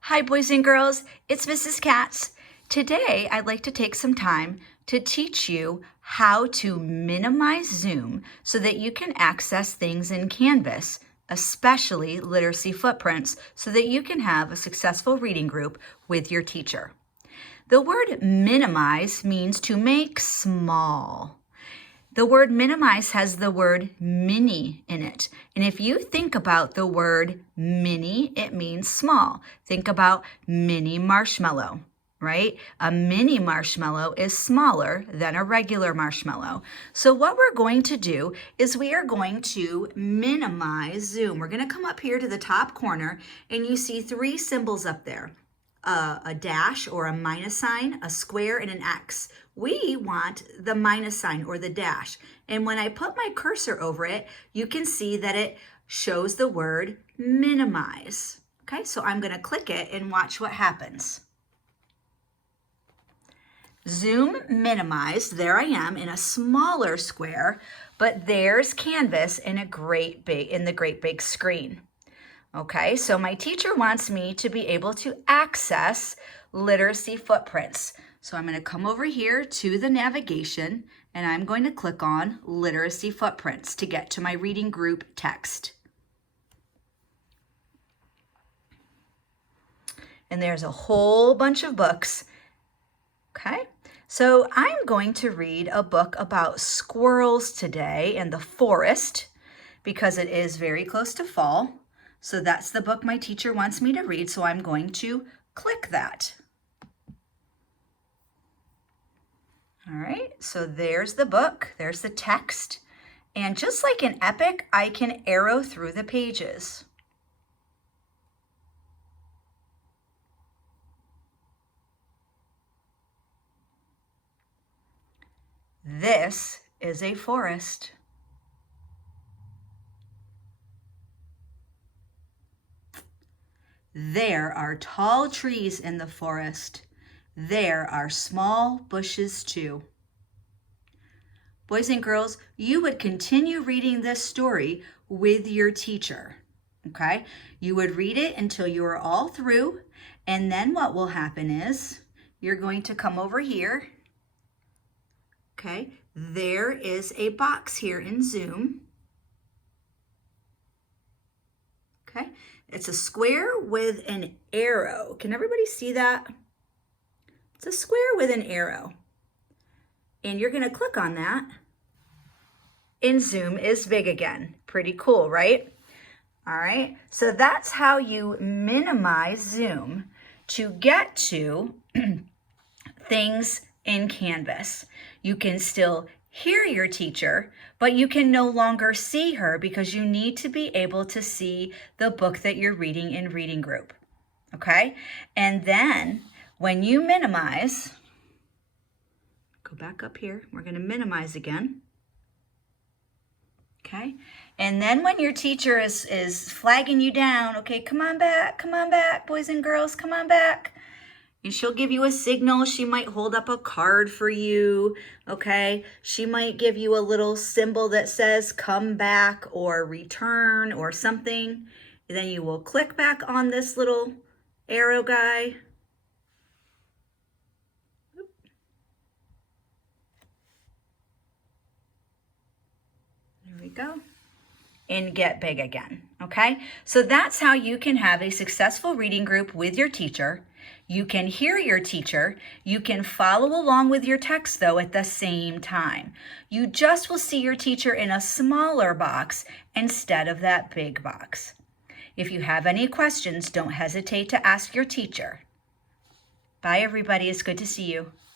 Hi, boys and girls. It's Mrs. Katz. Today, I'd like to take some time to teach you how to minimize Zoom so that you can access things in Canvas, especially literacy footprints, so that you can have a successful reading group with your teacher. The word minimize means to make small. The word minimize has the word mini in it. And if you think about the word mini, it means small. Think about mini marshmallow, right? A mini marshmallow is smaller than a regular marshmallow. So what we're going to do is we are going to minimize Zoom. We're going to come up here to the top corner and you see three symbols up there. A dash or a minus sign, a square, and an X. We want the minus sign or the dash. And when I put my cursor over it, you can see that it shows the word minimize. Okay, so I'm going to click it and watch what happens. Zoom minimized. There I am in a smaller square, but there's Canvas in the great big screen. Okay, so my teacher wants me to be able to access literacy footprints. So I'm going to come over here to the navigation and I'm going to click on literacy footprints to get to my reading group text. And there's a whole bunch of books. Okay, so I'm going to read a book about squirrels today in the forest because it is very close to fall. So that's the book my teacher wants me to read, so I'm going to click that. All right, so there's the book, there's the text, and just like in Epic, I can arrow through the pages. This is a forest. There are tall trees in the forest. There are small bushes too. Boys and girls, you would continue reading this story with your teacher, okay? You would read it until you are all through, and then what will happen is you're going to come over here, okay? There is a box here in Zoom, okay? It's a square with an arrow. Can everybody see that? It's a square with an arrow. And you're going to click on that. And Zoom is big again. Pretty cool, right? All right. So that's how you minimize Zoom to get to things in Canvas. You can still hear your teacher, but you can no longer see her because you need to be able to see the book that you're reading in reading group. Okay? And then when you minimize, go back up here. We're going to minimize again. Okay? And then when your teacher is flagging you down, okay, come on back, boys and girls, come on back. And she'll give you a signal. She might hold up a card for you, okay? She might give you a little symbol that says come back or return or something. And then you will click back on this little arrow guy. There we go. And get big again, okay? So that's how you can have a successful reading group with your teacher. You can hear your teacher. You can follow along with your text, though, at the same time. You just will see your teacher in a smaller box instead of that big box. If you have any questions, don't hesitate to ask your teacher. Bye, everybody. It's good to see you.